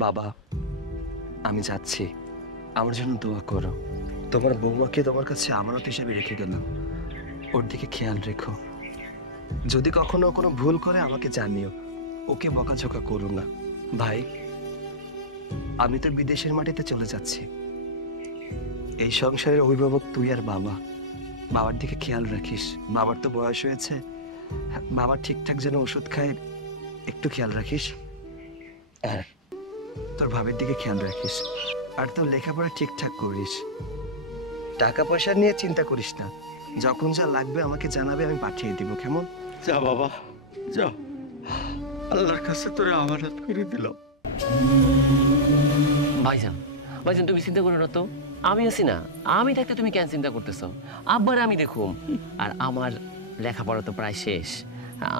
বাবা, আমি যাচ্ছি, আমার জন্য দোয়া করো। তোমার বৌমাকে তোমার কাছে আমানত হিসেবে রেখে গেলাম, ওর দিকে খেয়াল রেখো। যদি কখনো কোনো ভুল করে আমাকে জানিও, ওকে বকাঝকা করো না। ভাই, আমি তো বিদেশের মাটিতে চলে যাচ্ছি। এই সংসারের অভিভাবক তুই আর বাবা। বাবার দিকে খেয়াল রাখিস, বাবার তো বয়স হয়েছে, বাবা ঠিকঠাক যেন ওষুধ খায়, একটু খেয়াল রাখিস। আর তোর ভাবের দিকে খেয়াল রাখিস, আর তোর লেখাপড়া ঠিকঠাক করিস। টাকা পয়সা নিয়ে চিন্তা করিস না, যখন যা লাগবে আমাকে জানাবে, আমি পাঠিয়ে দিব। কেমন? যা বাবা যা, আল্লাহর কাছে তোরে আমানত করে দিলাম। ভাইজান, ভাইজান তুমি চিন্তা করো না তো, আমি আছি না। আমি থাকতে তুমি কেন চিন্তা করতেছো? আব্বার আমি দেখুম, আর আমার লেখাপড়া তো প্রায় শেষ।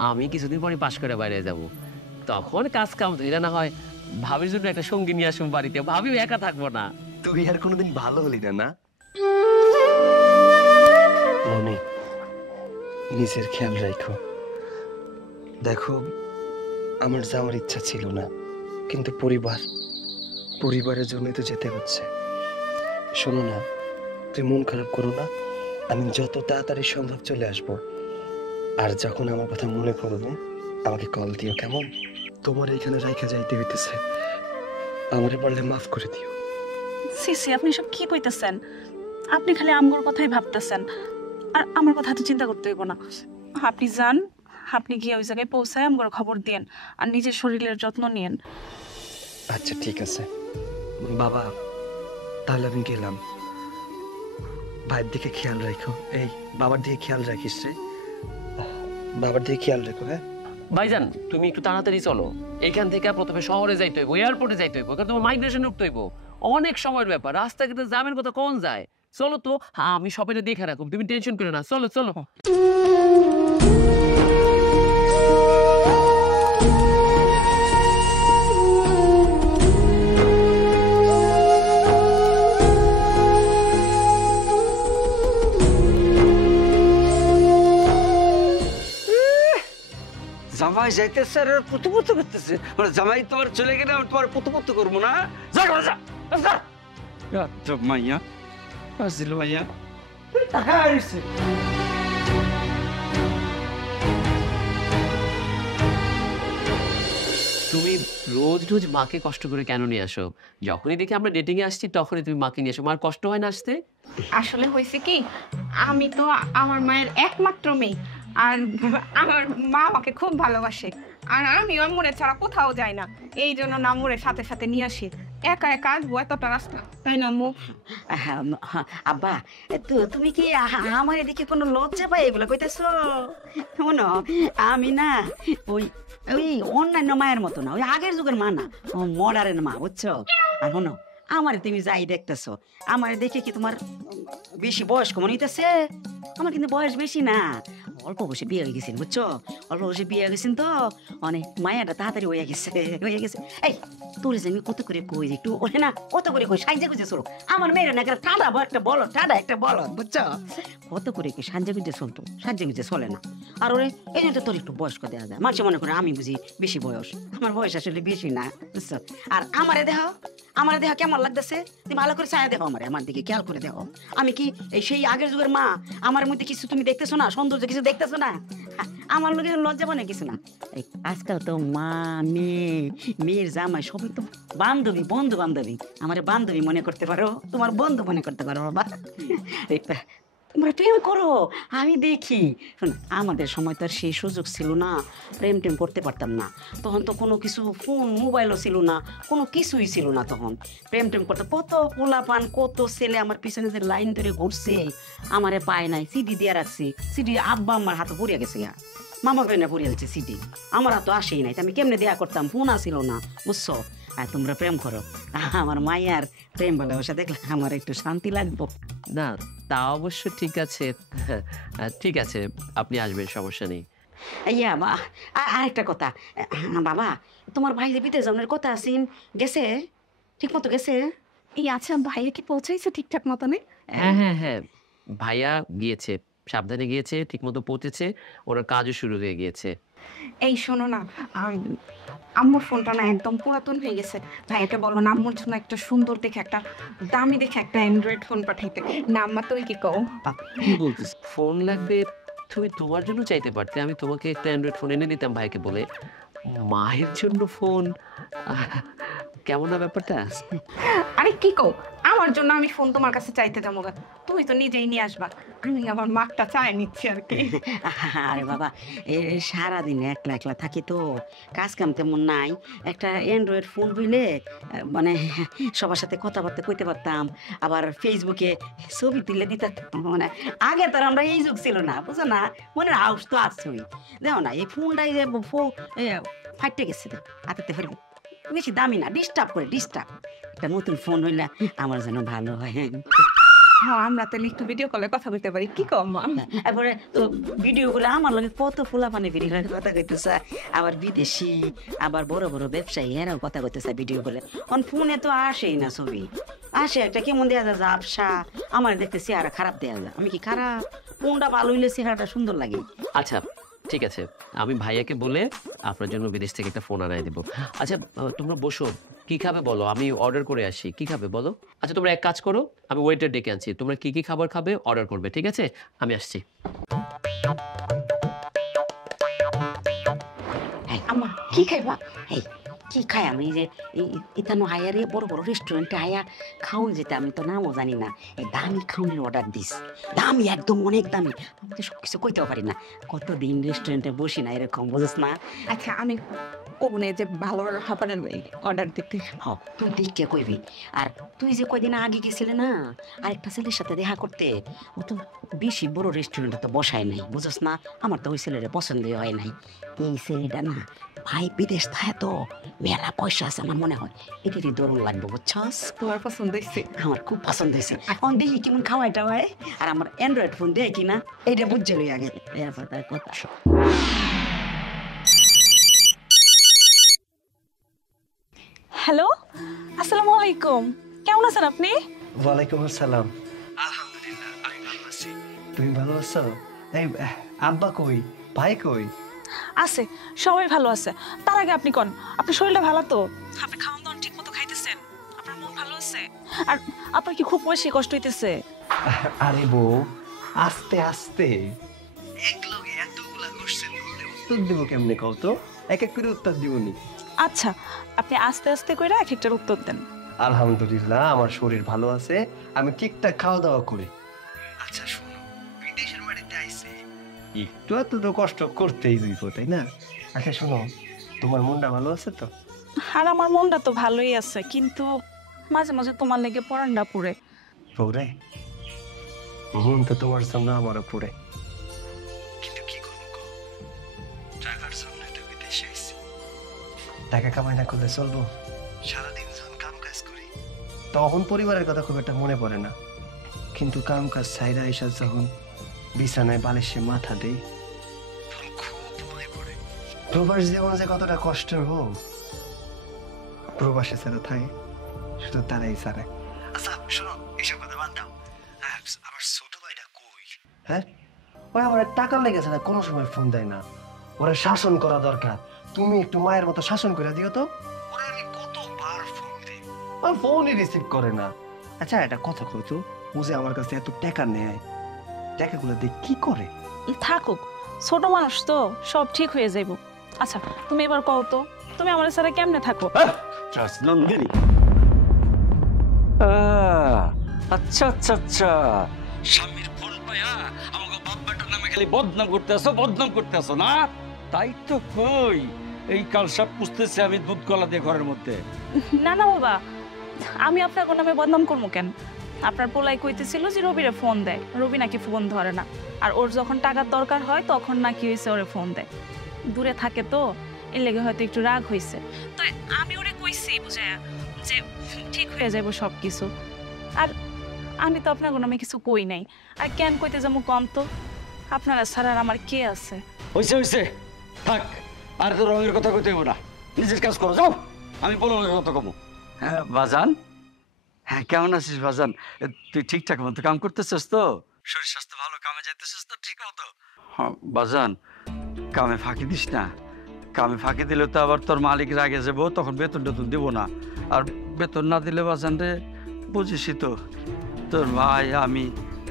আমি কিছুদিন পরে পাশ করে বাইরে যাব, তখন কাজ কাম ধরে না হয় ভাবির জন্য একটা সঙ্গী নিয়ে আসুন বাড়িতে, ভাবিও একা থাকবো না। তুই আর কোনোদিন ভালো হলি না, না? মনি, নিজের খেয়াল রাখো। দেখো, আমার যাওয়ার ইচ্ছা ছিল না, কিন্তু পরিবারের জন্যই তো যেতে হচ্ছে। শোনো না, তুই মন খারাপ করো না, আমি যত তাড়াতাড়ি সম্ভব চলে আসব। আর যখন আমার কথা মনে করবে আমাকে কল দিও, কেমন? তোমার এখানে রাইখা যাইতে হইতেছে, আমারে বললে মাফ করে দিও। সিসি, আপনি সব কি কইতেছেন? আপনি খালি আমগোর কথাই ভাবতেছেন, আর আমার কথা তো চিন্তা করতে হইব না। আপনি যান, আপনি গিয়ে ওই জায়গায় পৌঁছায় আমগোর খবর দেন, আর নিজের শরীরের যত্ন নিয়েন। আচ্ছা ঠিক আছে বাবা, তাহলে আমি গেলাম। ভাইয়ের দিকে খেয়াল রাখো। এই, বাবার দিকে খেয়াল রাখিস রে, বাবার দিকে খেয়াল রেখো। হ্যাঁ ভাইজান, তুমি একটু তাড়াতাড়ি চলো। এখান থেকে প্রথমে শহরে যাইতে হইব, এয়ারপোর্টে যাইতে হইব, কারণ তোমার মাইগ্রেশন উঠতে হইব। অনেক সময়ের ব্যাপার, রাস্তাঘাটে জ্যামের কথা কোন যায়। চলো তো, হ্যাঁ আমি সবাই দেখে রাখুন, তুমি টেনশন করো না, চলো চলো। জামাই যাইতেছে আর পুতু করতেছে, মানে জামাই তোমার চলে গেলে আমি তোমার পুতু করবো না। যা ঘরে যা, যা। আচ্ছা মাইয়া, আসছিল মাইয়া, টাকা আসছে। তুমি রোজ রোজ মাকে কষ্ট করে কেন নিয়ে আসো? যখনই দেখি আমরা ডেটিং এ আসছি তখনই তুমি মাকে নিয়ে আসো। মার কষ্ট হয় না আসতে? আসলে হয়েছে কি, আমি তো আমার মায়ের একমাত্র মেয়ে, আর আমার মা আমাকে খুব ভালোবাসে, আর আমি ওর মনে ছাড়া কোথাও যাই না। এই জন্য নামুরের সাথে সাথে নিয়ে আসি। একা একা আসবো এতটা রাস্তা, তাই না আম্মু? আব্বা, তুমি কি আমার এদিকে কোনো লজ্জা পাই এগুলো কইতেছো? শোনো, আমি না ওই ওই অন্যান্য মায়ের মতো না, ওই আগের যুগের মা না, মডার্ন মা, বুঝছো? আর শোনো, আমার তুমি যাই দেখতেছো, আমার দেখে কি তোমার বেশি বয়স্ক মনে হইতেছে? আমার কিন্তু বয়স বেশি না, অল্প বয়সে বিয়ে হয়ে গেছেন, বুঝছো? অল্প বয়সে বিয়ে গেছেন তো অনেক, মায়াটা তাড়াতাড়ি হয়ে গেছে। এই তোর যে আমি কত করে কই একটু ওরে না, কত করে কই সাইজে গুজে চলো, আমার মেয়েরা না একটা ঠাডা একটা বলো, বুঝছো? কত করে কি সাজে গুজে চলতো, সাজে গুজে চলে না। আর ওরে এই জন্য তোর একটু বয়স্ক দেওয়া যায়, মানুষ মনে করে আমি বুঝি বেশি বয়স, আমার বয়স আসলে বেশি না, বুঝছো? আর আমারে দেহ কেমন লাগতেছে, তুমি ভালো করে ছায়া দেখো, আমার দিকে খেয়াল করে দেখো। আমি কি এই সেই আগের যুগের মা? আমার মধ্যে কিছু তুমি দেখতেছো না, সৌন্দর্য কিছু দেখতেছো না? আমার লোকে লজ্জা বনে কিছু না। এই আজকাল তো মা, মেয়ের জামাই সবই তো বন্ধু বান্ধবী। আমার বান্ধবী মনে করতে পারো, তোমার বন্ধু মনে করতে পারো বাবা। তোমরা প্রেম করো, আমি দেখি। শোন, আমাদের সময় তো আর সেই সুযোগ ছিল না, প্রেম টেম করতে পারতাম না তখন, তো কোনো কিছু ফোন মোবাইলও ছিল না, কোনো কিছুই ছিল না তখন। প্রেম টেম করতে কত পোলাপান, কত ছেলে আমার পিছনে যে লাইন ধরে ঘুরছে, আমারে পায় নাই, সিডি দিয়ে রাখছি, সিডি আব্বা আমার হাতে পড়িয়া গেছে, মামা বেনে পড়িয়া গেছে সিডি, আমার হাতে আসেই নাই, আমি কেমনে দেয়া করতাম, ফোন আসিল না, বুঝছো? আর তোমরা প্রেম করো, আমার মায়ের প্রেম ভালোবাসা দেখলে আমার একটু শান্তি লাগবো। না, তা অবশ্য ঠিক আছে, ঠিক আছে, আপনি আসবেন, সমস্যা নেই। ইয়া মা, আরেকটা কথা, বাবা তোমার ভাই যে বিদেশ যাওয়ার কথা আছেন, গেছে? ঠিক মতো গেছে? এই আচ্ছা, ভাইয়া কি পৌঁছাইছে ঠিকঠাক মতনে? হ্যাঁ হ্যাঁ হ্যাঁ, ভাইয়া গিয়েছে, সাবধানে গিয়েছে, ঠিক মতো পৌঁছেছে, ওর কাজও শুরু হয়ে গিয়েছে। এই শোনো না, আম্মুর ফোনটা না একদম পুরাতন হয়ে গেছে। ভাইয়াকে বলো না আম্মুর জন্য একটা সুন্দর দেখে, একটা দামি দেখে একটা অ্যান্ড্রয়েড ফোন পাঠাইতে। না আম্মা, তুমি কি কও? কি বলছিস? ফোন লাগবে? তুমি তোমার জন্য চাইতে পারতে, আমি তোমাকে একটা অ্যান্ড্রয়েড ফোন এনে দিতাম ভাইকে বলে। মায়ের জন্য ফোন? কেমন না ব্যাপারটা? আরে কি কও, আমার জন্য আমি ফোন তোমার কাছে চাইতে যাবো গা? তুমি তো নিজেই নিয়ে আসবা, আমি আমার মাকটা চাই নিচ্ছি আর কি। আরে বাবা, সারাদিন একলা একলা থাকি তো, কাজ কাম তেমন নাই। একটা অ্যান্ড্রয়েড ফোন হইলে মানে সবার সাথে কথাবার্তা কইতে পারতাম, আবার ফেসবুকে ছবি তুলে দিতে পারতাম। মানে আগে তো আর আমরা এই যুগ ছিল না, বুঝো না, মনের হাউস তো আসছই। দেখো না এই ফোনটাই যে ফাইটে গেছে হাতে ফেলবে, বেশি দামি না, ডিস্টার্ব করে ডিস্টার্ব। একটা নতুন ফোন হইলে আমার যেন ভালো হয়। হ্যাঁ, আমরা তাহলে একটু ভিডিও কলে কথা বলতে পারি, কি কও মা? তারপরে ভিডিও গুলো আমার লগে কত ফুলাফানি ভিডিও কথা কইতেছে, আবার বিদেশি, আবার বড় বড় ব্যবসায়ী এরাও কথা কইতেছে ভিডিও বলে। অন ফোনে তো আসেই না ছবি, আসে একটা কেমন দেয়া যায় আবসা, আমার দেখতে চেহারা খারাপ দেয়া যায়। আমি কি খারাপ? ফোনটা ভালো হইলে চেহারাটা সুন্দর লাগে। আচ্ছা ঠিক আছে, আমি ভাইয়াকে বলে আপনার জন্য বিদেশ থেকে একটা ফোন আনাই দেবো। আচ্ছা তোমরা বসো, কি খাবে বলো, আমি অর্ডার করে আসি। কি খাবে বলো? আচ্ছা তোমরা এক কাজ করো, আমি ওয়েটার ডেকে আনছি, তোমরা কি কি খাবার খাবে অর্ডার করবে, ঠিক আছে? আমি আসছি। আম্মা কি খাইবা? এই কি খাই আমি? যে ইতানো হায়ারে বড় বড় রেস্টুরেন্টে হায়া খাউন যেতে, আমি তো নামও জানি না, এই দামি খাউনের অর্ডার দিস, দামি একদম অনেক দামি। আমি তো সব কিছু কইতেও পারি না, কতদিন রেস্টুরেন্টে বসি না এরকম, বুঝিস না? আচ্ছা আমি কবনে যে ভালো খাবারের অর্ডার দিতে। হ, তুই দেখে কইবি। আর তুই যে কয়দিন আগে গেছিলে না আরেকটা ছেলের সাথে দেখা করতে, ও তো বেশি বড় রেস্টুরেন্টে তো বসায় নাই, বুঝছ না? আমার তো ওই ছেলের পছন্দই হয় নাই। এই ছেলেটা না ভাই বিদেশ থাকে তো, মেলা পয়সা আছে, আমার মনে হয় এদেরই দরুন লাগবে, বুঝছস? তোমার পছন্দ হয়েছে? আমার খুব পছন্দ হয়েছে। এখন দেখি কেমন খাওয়াই টাওয়াই, আর আমার অ্যান্ড্রয়েড ফোন দেয় কিনা এইটা বুঝছে লই আগে, এরপর তার কথা। হ্যালো, আসসালামু আলাইকুম। কেমন আছেন আপনি? ওয়ালাইকুম আসসালাম। আলহামদুলিল্লাহ আমি ভালো আছি। তুমি ভালো আছো? এই আব্বা কই, ভাই কই? আছে, সবাই ভালো আছে। তার আগে আপনি কোন, আপনার শরীরটা ভালো তো? আপনি খাওয়ান দাওয়ান ঠিক মতো খাইতেছেন? আপনার মন ভালো আছে? আর আপনার কি খুব বেশি কষ্ট হইতেছে? আরে বউ, আস্তে আস্তে, এক লগে এতগুলা কোশ্চেন করলে উত্তর দিব কেমনে কও তো? এক এক করে উত্তর দিবনি। আচ্ছা, আপনি আস্তে আস্তে কইরা এক একটার উত্তর দেন। আলহামদুলিল্লাহ আমার শরীর ভালো আছে, আমি ঠিকঠাক খাওয়া দাওয়া করি। আচ্ছা শোনো, বিদেশের বাড়িতে আইছি, একটু এত তো কষ্ট করতেই দিব, তাই না? আচ্ছা শোনো, তোমার মনটা ভালো আছে তো? আর আমার মনটা তো ভালোই আছে, কিন্তু মাঝে মাঝে তোমার লেগে পরানটা পুড়ে। পুরে? মন তো তোমার জন্য আমারও পুরে, কিন্তু কি করবো গো? টাকার জন্য তো বিদেশে আইছি। টাকা কামাই না করলে চলবো? সারাদিন যখন কাম কাজ করি তখন পরিবারের কথা খুব একটা মনে পড়ে না, কিন্তু কাম কাজ ছাইরা এসে যখন বিছানায় বালিশে মাথা দেই তখন খুব মনে পড়ে প্রবাস জীবন যে কতটা কষ্টের হোক। প্রবাসে ছাড়া থাকে শুধু তারাই ছাড়ে। আচ্ছা শোনো, এসব কথা বাদ দাও। আমার ছোট ভাইটা কই? হ্যাঁ, ওই আমার টাকা লেগেছে না, কোনো সময় ফোন দেয় না। ওরা শাসন করা দরকার, তুমি একটু মায়ের মতো শাসন করে দিও তো। ওরা আমি কতবার ফোন দিই, ও ফোনই রিসিভ করে না। আচ্ছা একটা কথা কই তো, ও যে আমার কাছে এত টাকা নেয়, টাকাগুলো দিয়ে কি করে? থাকুক, ছোট মানুষ তো, সব ঠিক হয়ে যাইব। আচ্ছা তুমি এবার কও তো, তুমি আমার সাথে কেমনে থাকো? নন্দিনী, আচ্ছা আচ্ছা আচ্ছা, স্বামীর ফোন পায়া আমাকে বাপ্পাটার নামে খালি বদনাম করতে আসো, বদনাম করতে আসো না? তাই তো কই, এই কাল সব পুষতেছে আমি দুধ কলা দিয়ে ঘরের মধ্যে। না না বাবা, আমি আপনার কোন নামে বদনাম করবো কেন? আপনার পোলাই কইতেছিল যে রবিরে ফোন দেয়, রবি নাকি ফোন ধরে না, আর ওর যখন টাকার দরকার হয় তখন নাকি হয়েছে ওরে ফোন দেয়। দূরে থাকে তো, এর লেগে হয়তো একটু রাগ হয়েছে। তো আমি ওরে কইছি বুঝায়া যে ঠিক হয়ে যাবো সব কিছু। আর আমি তো আপনার কোনো নামে কিছু কই নাই, আর কেন কইতে যাবো কম তো? আপনারা ছাড়া আর আমার কে আছে? হয়েছে হয়েছে, থাক, আর তো রঙের কথা কইতে হইব না, নিজের কাজ করো, যাও, আমি বলো না কথা কমো। হ্যাঁ বাজান, হ্যাঁ কেমন আছিস বাজান? তুই ঠিকঠাক মতো কাম করতেছিস তো? শরীর স্বাস্থ্য ভালো, কামে যাইতেছিস তো ঠিক মতো? হ্যাঁ বাজান, কামে ফাঁকি দিস না। কামে ফাঁকি দিলে তো আবার তোর মালিক রাগে যাবো, তখন বেতন টেতন দেবো না। আর বেতন না দিলে বাজান রে, বুঝিসই তো তোর ভাই আমি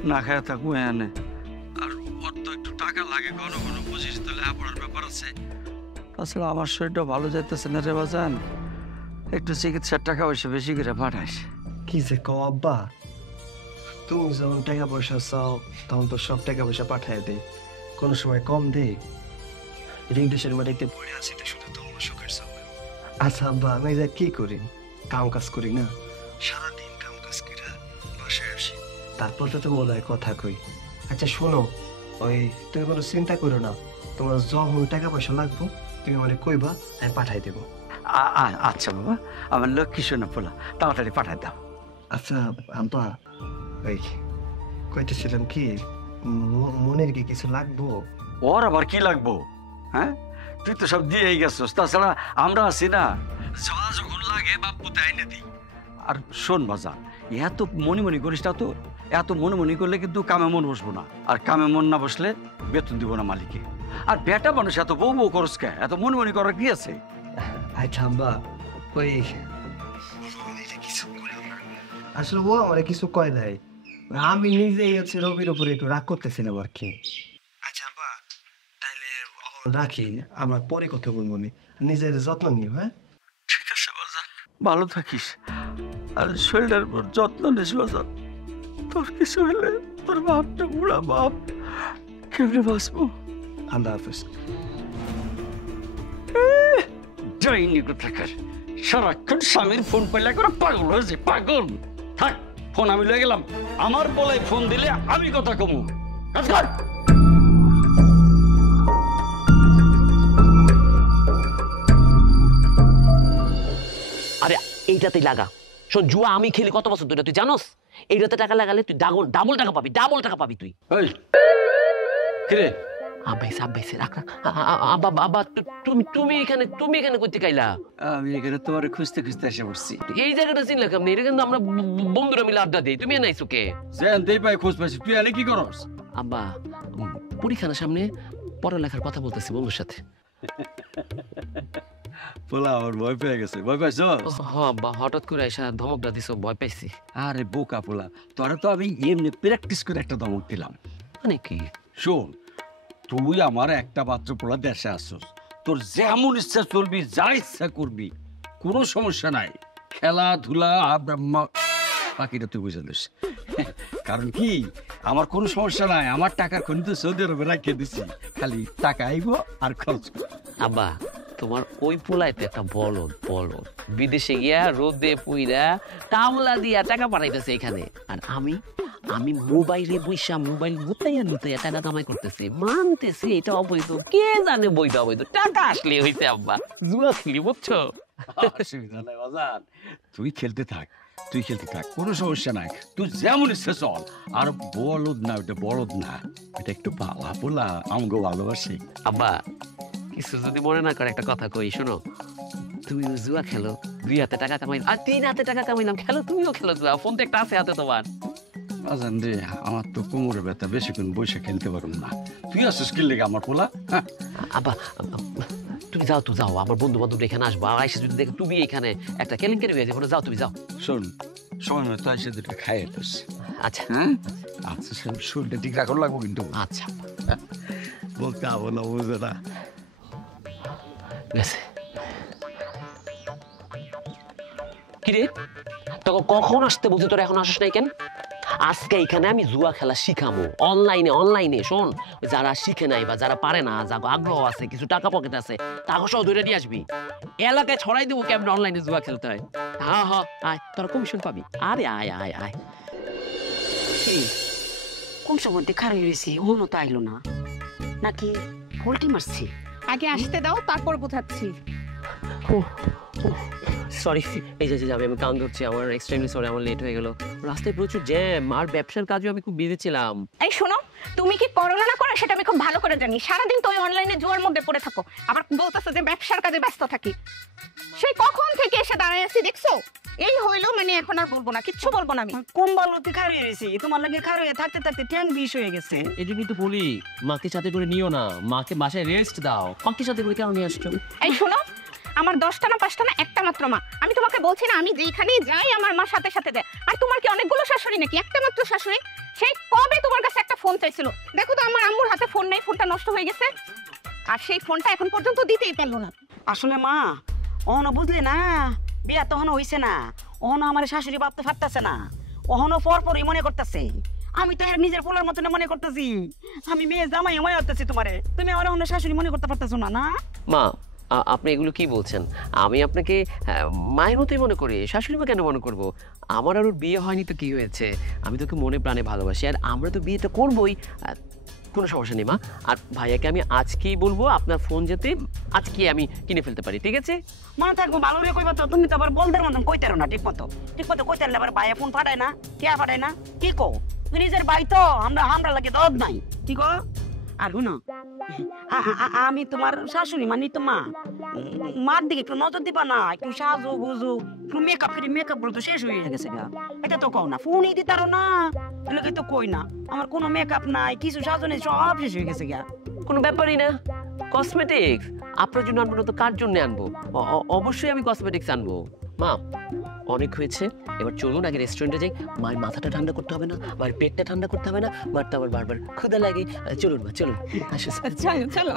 না খায় থাকবো এনে। আর ওর তো একটু টাকা লাগে ঘন ঘন, বুঝিস তো লেখাপড়ার ব্যাপার আছে। তাছাড়া আমার শরীরটা ভালো যাইতেছে না রে বাজান, একটু চিকিৎসার টাকা পয়সা বেশি করে পাঠাইস। কি যে কও আব্বা, তুমি যখন টাকা পয়সা চাও তখন তো সব টাকা পয়সা পাঠায় দে, কোনো সময় কম দে। রিং দেশের মাটিতে পড়ে আছি তো শুধু তোমার সুখের চাও। আচ্ছা আব্বা, আমি যা কি করি, কাম কাজ করি না, সারাদিন কাম কাজ করে বাসায় আসি, তারপর তো মনে হয় কথা কই। আচ্ছা শোনো, ওই তুমি কোনো চিন্তা করো না, তোমার যখন টাকা পয়সা লাগবো তুমি মানে কইবা, আমি পাঠাই দেবো। আচ্ছা বাবা, আমার লক্ষ্মী শোনা পোলা, তাড়াতাড়ি পাঠাই দাও। আচ্ছা আব্বা, ওই কইতেছিলাম কি, মনের কি কিছু লাগবো? ওর আবার কি লাগবো? হ্যাঁ, তুই তো সব দিয়েই গেছিস। তাছাড়া আমরা আছি না, যা যখন লাগে বাপু তাই এনে দিই। আর শোন বাজার, এত মনি মনি করিস না তো, এত মনে মনি করলে কিন্তু কামে মন বসবো না। আর কামে মন না বসলে বেতন দিব না মালিকে। আর বেটা মানুষ এত বউ বউ করস কে? এত মনে মনি করার কি আছে? আচ্ছা আব্বা, ওই আসলে ও আমার কিছু কয় নাই, আমি নিজেই হচ্ছে রবির উপরে একটু রাগ করতেছিলাম আর কি। আচ্ছা আব্বা, তাইলে রাখি, আমার পরে কথা বলবো, নিজের যত্ন নিও। হ্যাঁ ঠিক আছে বাজার, ভালো থাকিস আর শরীরের উপর যত্ন নিস বাজার। তোর কিছু হলে তোর বাপটা বুড়া বাপ কেমনে বাঁচবো? আল্লাহ হাফেজ। যাইনি কোথাকার, সারাক্ষণ স্বামীর ফোন পাইলে করে পাগল হয়েছে, পাগল। থাক, ফোন আমি লয়ে গেলাম। আমার বলে ফোন দিলে আমি কথা কমু। কাজ কর। আরে এইটাতেই লাগা। শোন, জুয়া আমি খেলি কত বছর ধরে তুই জানোস? এইটাতে টাকা লাগালে তুই ডাবল টাকা পাবি, ডাবল টাকা পাবি তুই। এই কিরে, আব্বাইছে রাখ রাখ। আব্বা তুমি এখানে করতে কাইলা? আমি এখানে তোমার খুঁজতে খুঁজতে এসে পড়ছি। এই জায়গাটা চিনলে কেমন? এটা কিন্তু আমরা বন্ধুরা মিলে আড্ডা দিই, তুমি নাই চোখে। যেই পাই খোঁজ পাইছি, তুই এনে কি করস? আব্বা, পরীক্ষার সামনে পড়ালেখার কথা বলতেছি বন্ধুর সাথে। পোলা আমার ভয় পেয়ে গেছে। ভয় পাইছো? আব্বা, হঠাৎ করে এসে ধমকটা দিছো, ভয় পাইছি। আরে বোকা পোলা, তোরা তো আমি এমনি প্র্যাকটিস করে একটা ধমক দিলাম। মানে কি? শোন, তুই আমার একটা মাত্র পোলা, দেশে আসছস, তোর যেমন ইচ্ছা চলবি, যা ইচ্ছা করবি, কোনো সমস্যা নাই। খেলাধুলা বাকিটা তুই বুঝে দিস। কারণ কি, আমার কোনো সমস্যা নাই। আমার টাকা খনি তো সৌদি আরবে রাখিয়ে দিচ্ছি, খালি টাকা আইব আর খরচ করব। আব্বা, তোমার ওই পোলাইতে একটা বলদ বিদেশে গিয়া রোদে পুইরা টাওলা দিয়া টাকা পাঠাইতেছে এখানে। আর আমি মোবাইলে বইসা মোবাইল গুতাইয়া টাকা কামাই করতেছি, মানতেছি এটা অবৈধ। কে জানে বৈধ অবৈধ? টাকা আসলে হইছে আব্বা, জুয়া খেলি, বুঝছো? অসুবিধা নাই বাজান, তুই খেলতে থাক, কোনো সমস্যা নাই। তুই যেমন ইচ্ছে চল। আর বলদ না, ওটা বলদ না, এটা একটু বালা পোলা, আমগো ভালোবাসি। আব্বা, কিছু যদি মনে না করে একটা কথা কই, শোনো। তুমি জুয়া খেলো, 2 হাতে টাকা কামাইলাম আর 3 হাতে টাকা কামাইলাম, খেলো, তুমিও খেলো জুয়া। ফোন তো একটা আছে হাতে তোমার। বাজান রে, আমার তো কোমরে ব্যথা, বেশিক্ষণ বসে খেলতে পারুম না। তুই আসছিস কি লেগে আমার পোলা? হ্যাঁ আব্বা, তুমি যাও, আমার বন্ধু বান্ধব এখানে আসবো, আর আইসে যদি দেখে তুমি এখানে একটা কেলেঙ্কারি হয়ে যাবে, যাও তুমি যাও। শোন, সময় মতো এসে দুটো খাইয়ে দিস। আচ্ছা হ্যাঁ আচ্ছা, শরীরটা ঠিক রাখার লাগবো কিন্তু। আচ্ছা বলতে হবো না, বুঝে না গেছে। কিরে, তোকে কখন আসতে বলছি, তোর এখন আসিস নাই কেন? আজকে এখানে আমি জুয়া খেলা শিখাবো অনলাইনে। শোন, যারা শিখে নাই বা যারা পারে না, যার আগ্রহ আছে, কিছু টাকা পকেট আছে, তাকে সহ ধরে নিয়ে আসবি, এলাকায় ছড়াই দেবো কেমন অনলাইনে জুয়া খেলতে হয়। হ্যাঁ আয়, তোরা কমিশন পাবি। আরে আয়। কোন সময় খারাপ হয়েছি, ওনো তো আইলো না, নাকি পোল্ট্রি মারছি? আগে আসতে দাও, তারপর বোঝাচ্ছি। সরি, এই যে আমি কান ধরছি, আমার এক্সট্রিমলি সরি, আমার লেট হয়ে গেল। রাস্তায় প্রচুর জ্যাম আর ব্যবসার কাজেও আমি খুব বিজি ছিলাম। এই শোনো, তুমি কি করো না করো সেটা আমি খুব ভালো করে জানি। সারাদিন তো ওই অনলাইনে জুয়ার মধ্যে পড়ে থাকো, আবার বলতেছো যে ব্যবসার কাজে ব্যস্ত থাকি। সেই কখন থেকে এসে দাঁড়ায় আছি দেখছো? এই হইলো, মানে এখন আর বলবো না, কিচ্ছু বলবো না আমি। কুম্বালতি খার হয়ে গেছি, তোমার লাগে খার হয়ে থাকতে থাকতে ট্যাং বিষ হয়ে গেছে। এই জন্যই তো বলি মাকে সাথে করে নিও না, মাকে বাসায় রেস্ট দাও। মাকে সাথে করে কেন নিয়ে আসছো? এই শোনো, আমার 10টা না 5টা না একটা মাত্র মা। আমি তোমাকে বলছি না, আমি যেখানেই যাই আমার মা সাথে সাথে দেয়। আর তোমার কি অনেকগুলো শাশুড়ি নাকি? একটা মাত্র শাশুড়ি। সেই কবে তোমার কাছে একটা ফোন চাইছিল? দেখো তো আমার আম্মুর হাতে ফোন নেই, ফোনটা নষ্ট হয়ে গেছে। আর সেই ফোনটা এখন পর্যন্ত দিতেই পারলো না। আসলে মা অহনো বুঝলি না, বিয়া তখন হইছে না, অহনো আমার শাশুড়ি ভাবতে পারতেছে না, অহনো পরপরই মনে করতেছে আমি তো এর নিজের পোলার মতন মনে করতেছি। আমি মেয়ে জামাই মনে করতেছি তোমারে, তুমি আমার অন্য শাশুড়ি মনে করতে পারতেছো না? না মা, আপনি এগুলো কি বলছেন? আমি আপনাকে মায়ের মতোই মনে করি, শাশুড়ি মা কেন মনে করব? আমার আর ওর বিয়ে হয়নি তো কি হয়েছে? আমি তোকে মনে প্রাণে ভালোবাসি, আর আমরা তো বিয়েটা করবোই। কোনো সমস্যা নেই মা। আর ভাইয়াকে আমি আজকেই বলবো আপনার ফোন যাতে আজকে আমি কিনে ফেলতে পারি, ঠিক আছে? মনে থাকবো ভালো রে কইবা তো, তুমি তো আবার বলদের মতন কইতারো না ঠিক মতো কইতে পারলে আবার ভাইয়া ফোন ফাটায় না, কে ফাটায় না? কি কো তুই নিজের ভাই তো, আমরা লাগে দদ নাই, কি কো? আর শুনো, আমি তোমার শাশুড়ি মানি তো মা, মার দিকে একটু নজর দিবা না, একটু সাজু গুজু, একটু মেকআপ গুলো তো শেষ হয়ে গেছে গা, এটা তো কও না, ফোনই দিতারো না, এলাকায় তো কই না আমার কোনো মেকআপ নাই, কিছু সাজু নেই, সব শেষ হয়ে গেছে গা। কোনো ব্যাপারই না। কসমেটিক্স আপনার জন্য আনবো না তো কার জন্য আনবো? অবশ্যই আমি কসমেটিক্স আনবো। মা অনেক হয়েছে, এবার চলুন আগে রেস্টুরেন্টে যাই। মায়ের মাথাটা ঠান্ডা করতে হবে না, মায়ের পেটটা ঠান্ডা করতে হবে না, মার তো আবার বারবার ক্ষুধা লাগে। চলুন মা, চলুন। চলো চলো।